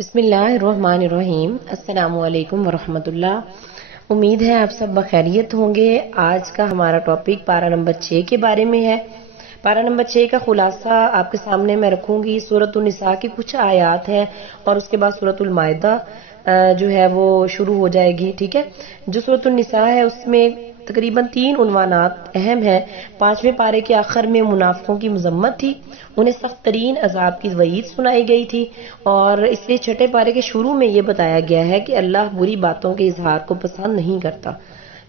بسم اللہ الرحمن الرحیم۔ السلام علیکم ورحمۃ اللہ۔ امید ہے آپ سب بخیریت ہوں گے۔ آج کا ہمارا ٹاپک پارہ نمبر 6 کے بارے میں ہے۔ پارہ نمبر 6 کا خلاصہ آپ کے سامنے میں رکھوں گی۔ سورۃ النساء کی کچھ آیات ہیں اور اس کے بعد سورۃ المائدہ جو ہے وہ شروع ہو جائے گی، ٹھیک ہے۔ جو سورۃ النساء ہے اس میں تقریباً 3 عنوانات اہم ہیں۔ 5ویں پارے کے آخر میں منافقوں کی مذمت تھی، انہیں سخت ترین عذاب کی وعید سنائی گئی تھی، اور اس لیے 6 پارے کے شروع میں یہ بتایا گیا ہے کہ اللہ بری باتوں کے اظہار کو پسند نہیں کرتا،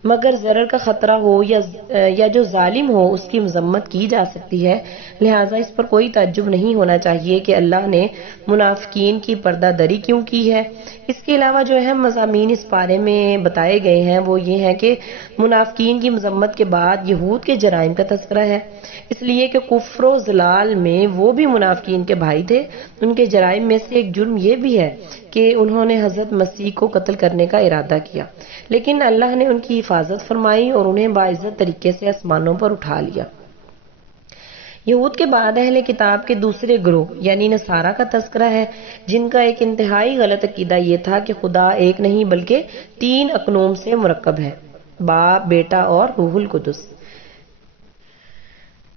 مگر ضرر کا خطرہ ہو یا جو ظالم ہو اس کی مذمت کی جا سکتی ہے، لہٰذا اس پر کوئی تعجب نہیں ہونا چاہیے کہ اللہ نے منافقین کی پردہ دری کیوں کی ہے۔ اس کے علاوہ جو اہم مضامین اس پارے میں بتائے گئے ہیں وہ یہ ہے کہ منافقین کی مذمت کے بعد یہود کے جرائم کا تذکرہ ہے، اس لیے کہ کفر و ضلال میں وہ بھی منافقین کے بھائی تھے۔ ان کے جرائم میں سے ایک جرم یہ بھی ہے کہ انہوں نے حضرت مسیح کو قتل کرنے کا ارادہ کیا، لیکن اللہ نے ان کی حفاظت فرمائی اور انہیں باعزت طریقے سے آسمانوں پر اٹھا لیا۔ یہود کے بعد اہل کتاب کے دوسرے گروہ یعنی نصارہ کا تذکرہ ہے، جن کا ایک انتہائی غلط عقیدہ یہ تھا کہ خدا ایک نہیں بلکہ 3 اقنوم سے مرکب ہے، باپ، بیٹا اور روح القدس۔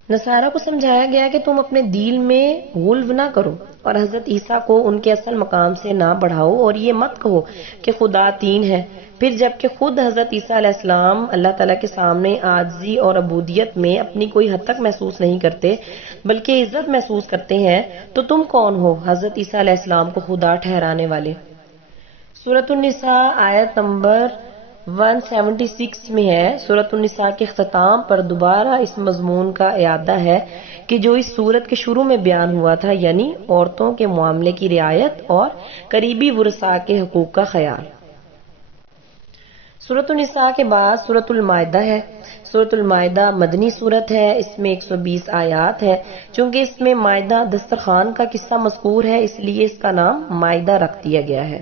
نصارہ کو سمجھایا گیا کہ تم اپنے دل میں غلو نہ کرو اور حضرت عیسیٰ کو ان کے اصل مقام سے نہ بڑھاؤ اور یہ مت کہو کہ خدا 3 ہے، پھر جبکہ خود حضرت عیسیٰ علیہ السلام اللہ تعالیٰ کے سامنے عاجزی اور عبودیت میں اپنی کوئی حد تک محسوس نہیں کرتے بلکہ عزت محسوس کرتے ہیں، تو تم کون ہو حضرت عیسیٰ علیہ السلام کو خدا ٹھہرانے والے؟ سورۃ النساء آیت نمبر 176 میں ہے۔ سورۃ النساء کے اختتام پر دوبارہ اس مضمون کا اعادہ ہے کہ جو اس سورت کے شروع میں بیان ہوا تھا، یعنی عورتوں کے معاملے کی رعایت اور قریبی ورثاء کے حقوق کا خیال۔ سورۃ النساء کے بعد سورۃ المائدہ ہے۔ سورۃ المائدہ مدنی سورت ہے، اس میں 120 آیات ہے۔ چونکہ اس میں مائدہ دسترخوان کا قصہ مذکور ہے اس لیے اس کا نام مائدہ رکھ دیا گیا ہے۔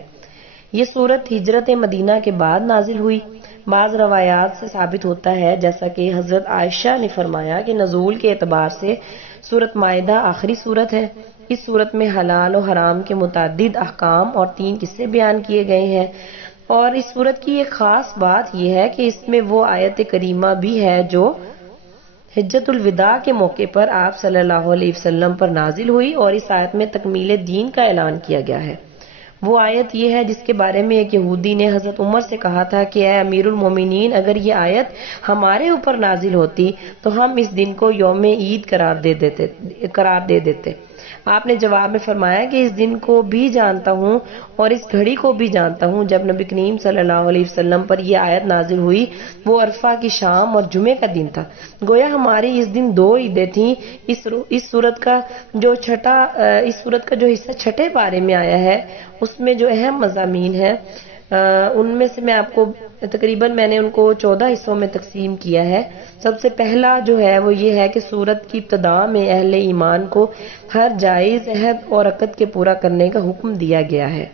یہ سورت ہجرت مدینہ کے بعد نازل ہوئی۔ بعض روایات سے ثابت ہوتا ہے جیسا کہ حضرت عائشہ نے فرمایا کہ نزول کے اعتبار سے سورت مائدہ آخری سورت ہے۔ اس سورت میں حلال و حرام کے متعدد احکام اور 3 قصے بیان کیے گئے ہیں، اور اس سورت کی ایک خاص بات یہ ہے کہ اس میں وہ آیت کریمہ بھی ہے جو حجۃ الوداع کے موقع پر آپ صلی اللہ علیہ وسلم پر نازل ہوئی، اور اس آیت میں تکمیل دین کا اعلان کیا گیا ہے۔ وہ آیت یہ ہے جس کے بارے میں ایک یہودی نے حضرت عمر سے کہا تھا کہ اے امیر المومنین، اگر یہ آیت ہمارے اوپر نازل ہوتی تو ہم اس دن کو یوم عید قرار دے دیتے۔ آپ نے جواب میں فرمایا کہ اس دن کو بھی جانتا ہوں اور اس گھڑی کو بھی جانتا ہوں جب نبی کریم صلی اللہ علیہ وسلم پر یہ آیت نازل ہوئی، وہ عرفہ کی شام اور جمعے کا دن تھا۔ گویا ہماری اس دن 2 عیدیں تھیں۔ اس سورت کا جو حصہ 6 پارے میں آیا ہے اس میں جو اہم مضامین ہیں ان میں سے میں آپ کو تقریباً میں نے ان کو 14 حصوں میں تقسیم کیا ہے۔ سب سے پہلا جو ہے وہ یہ ہے کہ سورت کی ابتدا میں اہل ایمان کو ہر جائز عہد اور عقد کے پورا کرنے کا حکم دیا گیا ہے،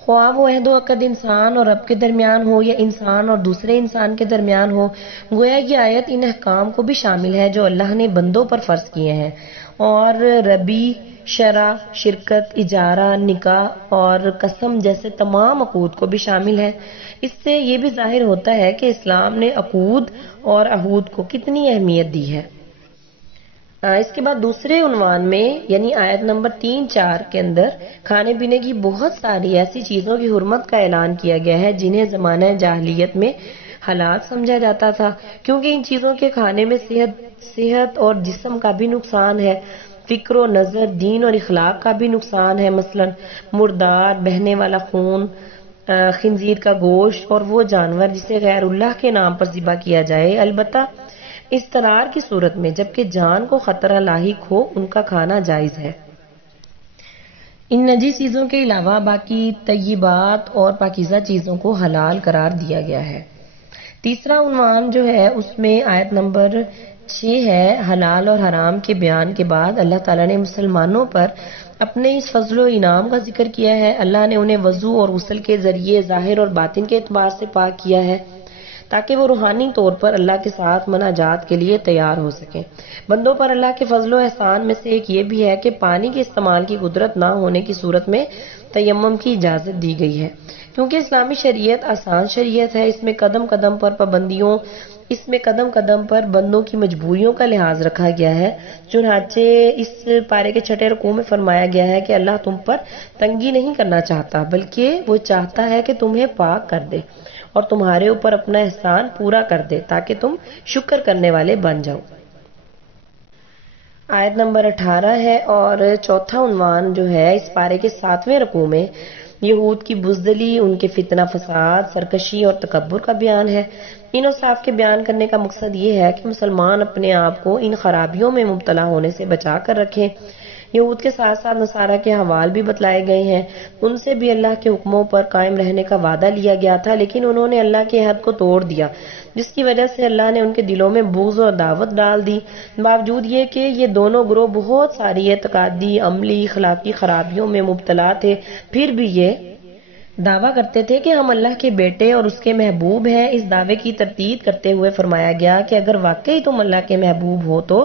خواہ وہ عہد و عقد انسان اور رب کے درمیان ہو یا انسان اور دوسرے انسان کے درمیان ہو۔ گویا یہ آیت ان احکام کو بھی شامل ہے جو اللہ نے بندوں پر فرض کیے ہیں، اور ربی، شرع، شرکت، اجارہ، نکاح اور قسم جیسے تمام عقود کو بھی شامل ہے۔ اس سے یہ بھی ظاہر ہوتا ہے کہ اسلام نے عقود اور عہود کو کتنی اہمیت دی ہے۔ اس کے بعد دوسرے عنوان میں یعنی آیت نمبر 3-4 کے اندر کھانے پینے کی بہت ساری ایسی چیزوں کی حرمت کا اعلان کیا گیا ہے جنہیں زمانہ جاہلیت میں حلال سمجھا جاتا تھا، کیونکہ ان چیزوں کے کھانے میں صحت اور جسم کا بھی نقصان ہے، فکر و نظر، دین اور اخلاق کا بھی نقصان ہے، مثلا مردار، بہنے والا خون، خنزیر کا گوشت اور وہ جانور جسے غیر اللہ کے نام پر ذبح کیا جائے، البتہ اضطرار کی صورت میں جبکہ جان کو خطرہ لاحق ہو ان کا کھانا جائز ہے۔ ان نجیس چیزوں کے علاوہ باقی طیبات اور پاکیزہ چیزوں کو حلال قرار دیا گیا ہے۔ تیسرا عنوان جو ہے اس میں آیت نمبر 6 ہے۔ حلال اور حرام کے بیان کے بعد اللہ تعالیٰ نے مسلمانوں پر اپنے اس فضل و انعام کا ذکر کیا ہے۔ اللہ نے انہیں وضو اور غسل کے ذریعے ظاہر اور باطن کے اعتبار سے پاک کیا ہے تاکہ وہ روحانی طور پر اللہ کے ساتھ مناجات کے لیے تیار ہو سکیں۔ بندوں پر اللہ کے فضل و احسان میں سے ایک یہ بھی ہے کہ پانی کے استعمال کی قدرت نہ ہونے کی صورت میں تیمم کی اجازت دی گئی ہے، کیونکہ اسلامی شریعت آسان شریعت ہے۔ اس میں قدم قدم پر بندوں کی مجبوریوں کا لحاظ رکھا گیا ہے۔ چنانچہ اس پارے کے 6 رکوع میں فرمایا گیا ہے کہ اللہ تم پر تنگی نہیں کرنا چاہتا، بلکہ وہ چاہتا ہے کہ تمہیں پاک کر دے اور تمہارے اوپر اپنا احسان پورا کر دے تاکہ تم شکر کرنے والے بن جاؤ۔ آیت نمبر 18 ہے اور چوتھا عنوان جو ہے اس پارے کے 7ویں رکوع میں یہود کی بزدلی، ان کے فتنہ فساد، سرکشی اور تکبر کا بیان ہے۔ ان اوصاف کے بیان کرنے کا مقصد یہ ہے کہ مسلمان اپنے آپ کو ان خرابیوں میں مبتلا ہونے سے بچا کر رکھیں۔ یہود کے ساتھ ساتھ نصارہ کے حوال بھی بتلائے گئے ہیں۔ ان سے بھی اللہ کے حکموں پر قائم رہنے کا وعدہ لیا گیا تھا، لیکن انہوں نے اللہ کے عہد کو توڑ دیا، جس کی وجہ سے اللہ نے ان کے دلوں میں بغض اور عداوت ڈال دی۔ باوجود یہ کہ یہ دونوں گروہ بہت ساری اعتقادی، عملی، اخلاقی خرابیوں میں مبتلا تھے، پھر بھی یہ دعویٰ کرتے تھے کہ ہم اللہ کے بیٹے اور اس کے محبوب ہیں۔ اس دعوے کی تردید کرتے ہوئے فرمایا گیا کہ اگر واقعی تم اللہ کے محبوب ہو تو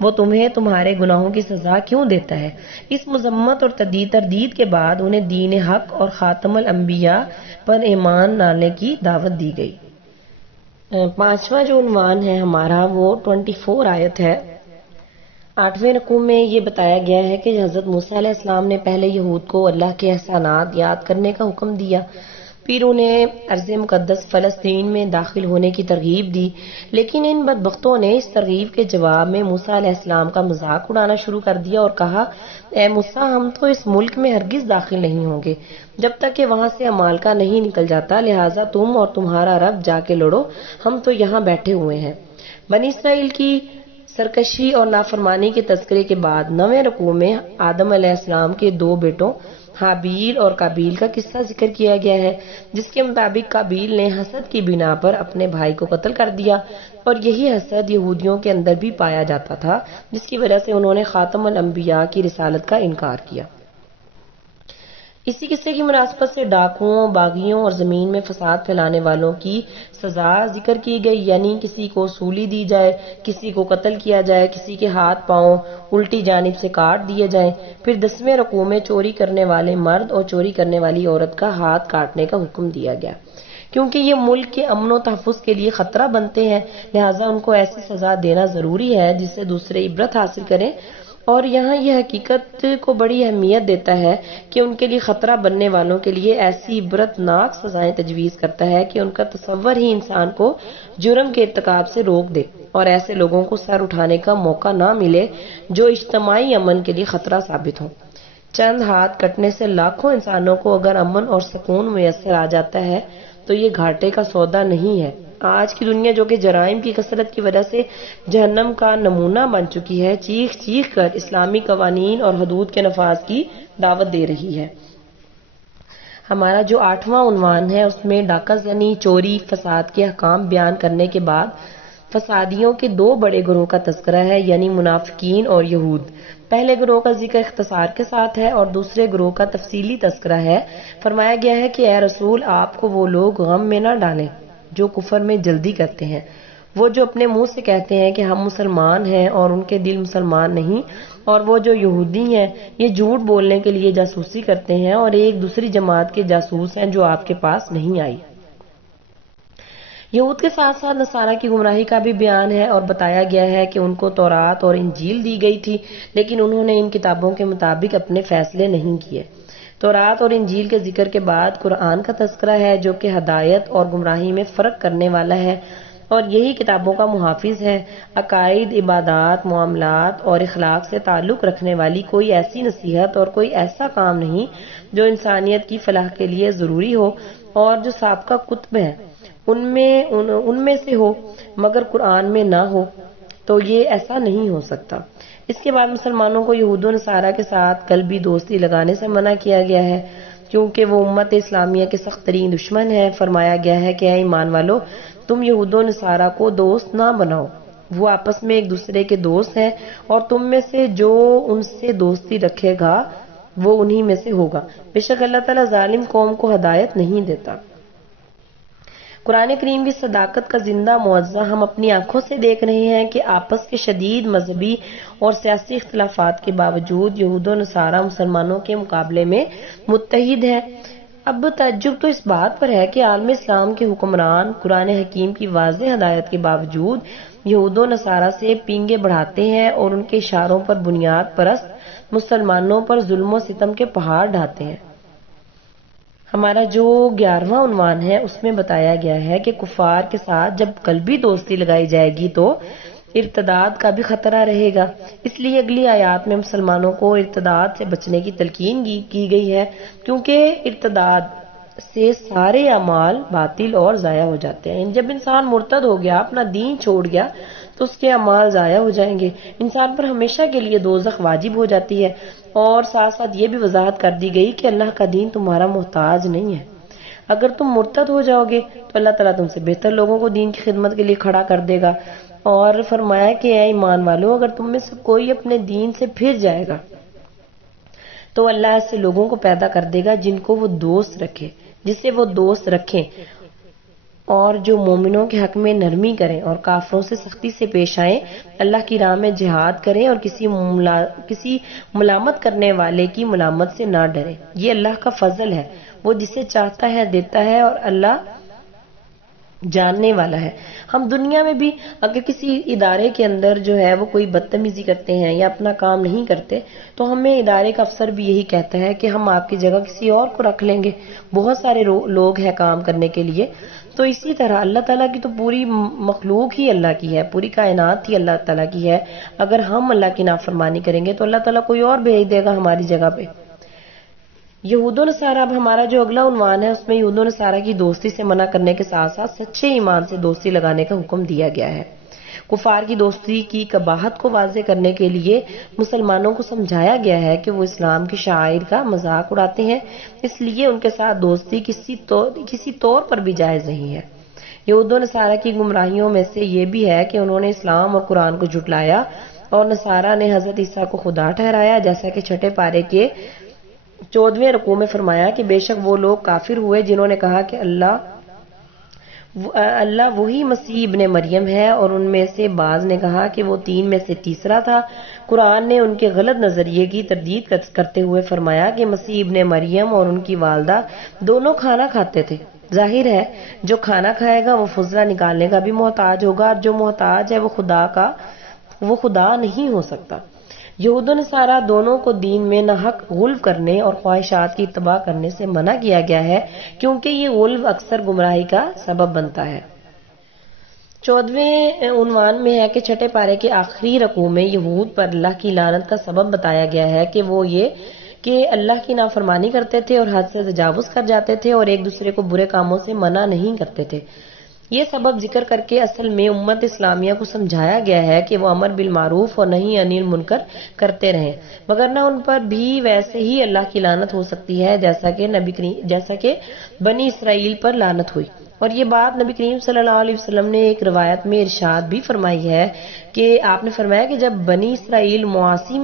وہ تمہیں تمہارے گناہوں کی سزا کیوں دیتا ہے؟ اس مذمت اور تردید کے بعد انہیں دین حق اور خاتم الانبیاء پر ایمان لانے کی دعوت دی گئی۔ 5واں جو عنوان ہے ہمارا وہ 24 آیت ہے۔ 8ویں رکوع میں یہ بتایا گیا ہے کہ حضرت موسیٰ علیہ السلام نے پہلے یہود کو اللہ کے احسانات یاد کرنے کا حکم دیا، پھر انہیں ارض مقدس فلسطین میں داخل ہونے کی ترغیب دی، لیکن ان بدبختوں نے اس ترغیب کے جواب میں موسیٰ علیہ السلام کا مذاق اڑانا شروع کر دیا اور کہا، اے موسیٰ، ہم تو اس ملک میں ہرگز داخل نہیں ہوں گے جب تک کہ وہاں سے عمالقہ نہیں نکل جاتا، لہٰذا تم اور تمہارا رب جا کے لڑو، ہم تو یہاں بیٹھے ہوئے ہیں۔ بنی اسرائیل کی سرکشی اور نافرمانی کے تذکرے کے بعد 9ویں رکوع میں آدم علیہ السلام کے 2 بیٹوں حابیل اور قابیل کا قصہ ذکر کیا گیا ہے، جس کے مطابق قابیل نے حسد کی بنا پر اپنے بھائی کو قتل کر دیا، اور یہی حسد یہودیوں کے اندر بھی پایا جاتا تھا، جس کی وجہ سے انہوں نے خاتم الانبیاء کی رسالت کا انکار کیا۔ اسی قصے کی مناسبت سے ڈاکوؤں، باغیوں اور زمین میں فساد پھیلانے والوں کی سزا ذکر کی گئی، یعنی کسی کو سولی دی جائے، کسی کو قتل کیا جائے، کسی کے ہاتھ پاؤں الٹی جانب سے کاٹ دیے جائیں۔ پھر 10ویں رکوع میں چوری کرنے والے مرد اور چوری کرنے والی عورت کا ہاتھ کاٹنے کا حکم دیا گیا، کیونکہ یہ ملک کے امن و تحفظ کے لیے خطرہ بنتے ہیں، لہٰذا ان کو ایسی سزا دینا ضروری ہے جس سے دوسرے عبرت حاصل کریں۔ اور یہاں یہ حقیقت کو بڑی اہمیت دیتا ہے کہ ان کے لیے خطرہ بننے والوں کے لیے ایسی عبرتناک سزائیں تجویز کرتا ہے کہ ان کا تصور ہی انسان کو جرم کے ارتکاب سے روک دے اور ایسے لوگوں کو سر اٹھانے کا موقع نہ ملے جو اجتماعی امن کے لیے خطرہ ثابت ہوں۔ چند ہاتھ کٹنے سے لاکھوں انسانوں کو اگر امن اور سکون میسر آ جاتا ہے تو یہ گھاٹے کا سودا نہیں ہے۔ آج کی دنیا جو کہ جرائم کی کثرت کی وجہ سے جہنم کا نمونہ بن چکی ہے، چیخ چیخ کر اسلامی قوانین اور حدود کے نفاذ کی دعوت دے رہی ہے۔ ہمارا جو 8واں عنوان ہے اس میں ڈاکہ زنی، چوری، فساد کے احکام بیان کرنے کے بعد فسادیوں کے 2 بڑے گروہ کا تذکرہ ہے، یعنی منافقین اور یہود۔ پہلے گروہ کا ذکر اختصار کے ساتھ ہے اور دوسرے گروہ کا تفصیلی تذکرہ ہے۔ فرمایا گیا ہے کہ اے رسول، آپ کو وہ لوگ غم میں نہ ڈالیں جو کفر میں جلدی کرتے ہیں، وہ جو اپنے منہ سے کہتے ہیں کہ ہم مسلمان ہیں اور ان کے دل مسلمان نہیں، اور وہ جو یہودی ہیں یہ جھوٹ بولنے کے لیے جاسوسی کرتے ہیں اور ایک دوسری جماعت کے جاسوس ہیں جو آپ کے پاس نہیں آئی۔ یہود کے ساتھ ساتھ نصارہ کی گمراہی کا بھی بیان ہے اور بتایا گیا ہے کہ ان کو تورات اور انجیل دی گئی تھی، لیکن انہوں نے ان کتابوں کے مطابق اپنے فیصلے نہیں کیے۔ تورات اور انجیل کے ذکر کے بعد قرآن کا تذکرہ ہے جو کہ ہدایت اور گمراہی میں فرق کرنے والا ہے اور یہی کتابوں کا محافظ ہے۔ عقائد، عبادات، معاملات اور اخلاق سے تعلق رکھنے والی کوئی ایسی نصیحت اور کوئی ایسا کام نہیں جو انسانیت کی فلاح کے لیے ضروری ہو اور جو سابقہ کتب ہیں ان میں سے ہو مگر قرآن میں نہ ہو، تو یہ ایسا نہیں ہو سکتا۔ اس کے بعد مسلمانوں کو یہود و نصارہ کے ساتھ قلبی دوستی لگانے سے منع کیا گیا ہے کیونکہ وہ امت اسلامیہ کے سخت ترین دشمن ہے۔ فرمایا گیا ہے کہ اے ایمان والو، تم یہود و نصارہ کو دوست نہ بناؤ، وہ آپس میں ایک دوسرے کے دوست ہیں اور تم میں سے جو ان سے دوستی رکھے گا وہ انہی میں سے ہوگا، بے شک اللہ تعالیٰ ظالم قوم کو ہدایت نہیں دیتا۔ قرآن کریم کی صداقت کا زندہ معجزہ ہم اپنی آنکھوں سے دیکھ رہے ہیں کہ آپس کے شدید مذہبی اور سیاسی اختلافات کے باوجود یہود و نصارہ مسلمانوں کے مقابلے میں متحد ہیں۔ اب تعجب تو اس بات پر ہے کہ عالم اسلام کے حکمران قرآن حکیم کی واضح ہدایت کے باوجود یہود و نصارہ سے پینگے بڑھاتے ہیں اور ان کے اشاروں پر بنیاد پرست مسلمانوں پر ظلم و ستم کے پہاڑ ڈھاتے ہیں۔ ہمارا جو 11واں عنوان ہے اس میں بتایا گیا ہے کہ کفار کے ساتھ جب قلبی دوستی لگائی جائے گی تو ارتداد کا بھی خطرہ رہے گا، اس لیے اگلی آیات میں مسلمانوں کو ارتداد سے بچنے کی تلقین کی گئی ہے، کیونکہ ارتداد سے سارے اعمال باطل اور ضائع ہو جاتے ہیں۔ جب انسان مرتد ہو گیا، اپنا دین چھوڑ گیا، تو اس کے اعمال ضائع ہو جائیں گے، انسان پر ہمیشہ کے لیے دوزخ واجب ہو جاتی ہے، اور ساتھ ساتھ یہ بھی وضاحت کر دی گئی کہ اللہ کا دین تمہارا محتاج نہیں ہے۔ اگر تم مرتد ہو جاؤ گے تو اللہ تعالیٰ تم سے بہتر لوگوں کو دین کی خدمت کے لیے کھڑا کر دے گا، اور فرمایا کہ اے ایمان والو، اگر تم میں سے کوئی اپنے دین سے پھر جائے گا تو اللہ ایسے لوگوں کو پیدا کر دے گا جن کو وہ دوست رکھے، جسے وہ دوست رکھیں، اور جو مومنوں کے حق میں نرمی کریں اور کافروں سے سختی سے پیش آئیں، اللہ کی راہ میں جہاد کریں اور کسی ملامت کرنے والے کی ملامت سے نہ ڈریں۔ یہ اللہ کا فضل ہے، وہ جسے چاہتا ہے دیتا ہے، اور اللہ جاننے والا ہے۔ ہم دنیا میں بھی اگر کسی ادارے کے اندر جو ہے وہ کوئی بدتمیزی کرتے ہیں یا اپنا کام نہیں کرتے تو ہمیں ادارے کا افسر بھی یہی کہتا ہے کہ ہم آپ کی جگہ کسی اور کو رکھ لیں گے، بہت سارے لوگ ہیں کام کرنے کے لیے۔ تو اسی طرح اللہ تعالیٰ کی تو پوری مخلوق ہی اللہ کی ہے، پوری کائنات ہی اللہ تعالیٰ کی ہے، اگر ہم اللہ کی نافرمانی کریں گے تو اللہ تعالیٰ کوئی اور بھیج دے گا ہماری جگہ پہ۔ یہود و نصارہ، اب ہمارا جو اگلا عنوان ہے اس میں یہود و نصارہ کی دوستی سے منع کرنے کے ساتھ ساتھ سچے ایمان سے دوستی لگانے کا حکم دیا گیا ہے۔ کفار کی دوستی کی قباحت کو واضح کرنے کے لیے مسلمانوں کو سمجھایا گیا ہے کہ وہ اسلام کی شعائر کا مذاق اڑاتے ہیں، اس لیے ان کے ساتھ دوستی کسی طور پر بھی جائز نہیں ہے۔ یہود و نصارہ کی گمراہیوں میں سے یہ بھی ہے کہ انہوں نے اسلام اور قرآن کو جھٹلایا، اور نصارہ نے حضرت عیسیٰ کو خدا ٹھہرایا، جیسا کہ چھٹے پارے کے 14ویں رکوع میں فرمایا کہ بے شک وہ لوگ کافر ہوئے جنہوں نے کہا کہ اللہ وہی مسیح ابن مریم ہے، اور ان میں سے بعض نے کہا کہ وہ 3 میں سے تیسرا تھا۔ قرآن نے ان کے غلط نظریے کی تردید کرتے ہوئے فرمایا کہ مسیح ابن مریم اور ان کی والدہ دونوں کھانا کھاتے تھے۔ ظاہر ہے جو کھانا کھائے گا وہ فضلہ نکالنے کا بھی محتاج ہوگا، اور جو محتاج ہے وہ خدا نہیں ہو سکتا۔ یہود و نصارہ دونوں کو دین میں ناحق غلو کرنے اور خواہشات کی اتباع کرنے سے منع کیا گیا ہے، کیونکہ یہ غلو اکثر گمراہی کا سبب بنتا ہے۔ 14ویں عنوان میں ہے کہ چھٹے پارے کے آخری رکوع میں یہود پر اللہ کی لعنت کا سبب بتایا گیا ہے کہ وہ یہ کہ اللہ کی نافرمانی کرتے تھے اور حد سے تجاوز کر جاتے تھے اور ایک دوسرے کو برے کاموں سے منع نہیں کرتے تھے۔ یہ سبب ذکر کر کے اصل میں امت اسلامیہ کو سمجھایا گیا ہے کہ وہ امر بالمعروف اور نہی عن المنکر کرتے رہیں، مگر نہ ان پر بھی ویسے ہی اللہ کی لعنت ہو سکتی ہے جیسا کہ بنی اسرائیل پر لعنت ہوئی۔ اور یہ بات نبی کریم صلی اللہ علیہ وسلم نے ایک روایت میں ارشاد بھی فرمائی ہے کہ آپ نے فرمایا کہ جب بنی اسرائیل معاصی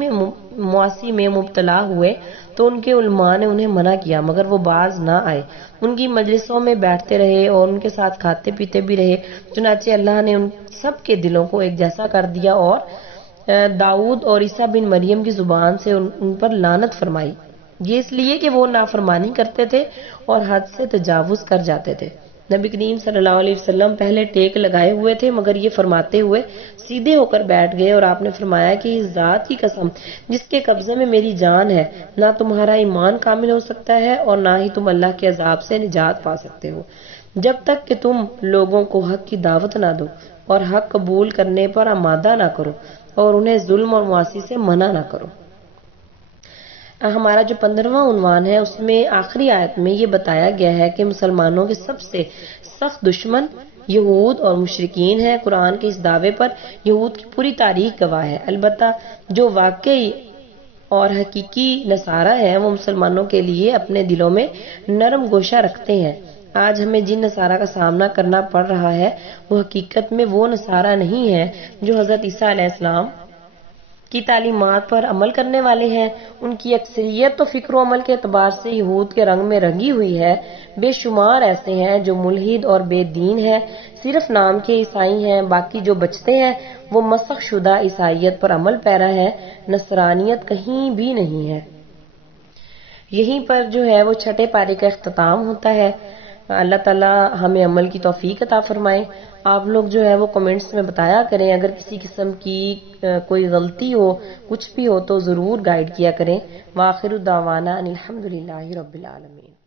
میں مبتلا ہوئے تو ان کے علماء نے انہیں منع کیا، مگر وہ باز نہ آئے، ان کی مجلسوں میں بیٹھتے رہے اور ان کے ساتھ کھاتے پیتے بھی رہے، چنانچہ اللہ نے ان سب کے دلوں کو ایک جیسا کر دیا اور داؤد اور عیسیٰ بن مریم کی زبان سے ان پر لعنت فرمائی، یہ اس لیے کہ وہ نافرمانی کرتے تھے اور حد سے تجاوز کر جاتے تھے۔ نبی کریم صلی اللہ علیہ وسلم پہلے ٹیک لگائے ہوئے تھے، مگر یہ فرماتے ہوئے سیدھے ہو کر بیٹھ گئے، اور آپ نے فرمایا کہ اس ذات کی قسم جس کے قبضے میں میری جان ہے، نہ تمہارا ایمان کامل ہو سکتا ہے اور نہ ہی تم اللہ کے عذاب سے نجات پا سکتے ہو، جب تک کہ تم لوگوں کو حق کی دعوت نہ دو اور حق قبول کرنے پر آمادہ نہ کرو اور انہیں ظلم اور معاصی سے منع نہ کرو۔ ہمارا جو 15واں عنوان ہے اس میں آخری آیت میں یہ بتایا گیا ہے کہ مسلمانوں کے سب سے سخت دشمن یہود اور مشرکین ہیں۔ قرآن کے اس دعوے پر یہود کی پوری تاریخ گواہ ہے، البتہ جو واقعی اور حقیقی نصارہ ہیں وہ مسلمانوں کے لیے اپنے دلوں میں نرم گوشہ رکھتے ہیں۔ آج ہمیں جن نصارہ کا سامنا کرنا پڑ رہا ہے وہ حقیقت میں وہ نصارہ نہیں ہیں جو حضرت عیسیٰ علیہ السلام کی تعلیمات پر عمل کرنے والے ہیں، ان کی اکثریت تو فکر و عمل کے اعتبار سے یہود کے رنگ میں رنگی ہوئی ہے، بے شمار ایسے ہیں جو ملحد اور بے دین ہیں، صرف نام کے عیسائی ہیں، باقی جو بچتے ہیں وہ مسخ شدہ عیسائیت پر عمل پیرا ہے، نصرانیت کہیں بھی نہیں ہے۔ یہیں پر جو ہے وہ چھٹے پارے کا اختتام ہوتا ہے۔ اللہ تعالی ہمیں عمل کی توفیق عطا فرمائے۔ آپ لوگ جو ہے وہ کمنٹس میں بتایا کریں، اگر کسی قسم کی کوئی غلطی ہو، کچھ بھی ہو تو ضرور گائیڈ کیا کریں۔ وآخر دعوانا ان الحمدللہ رب العالمین۔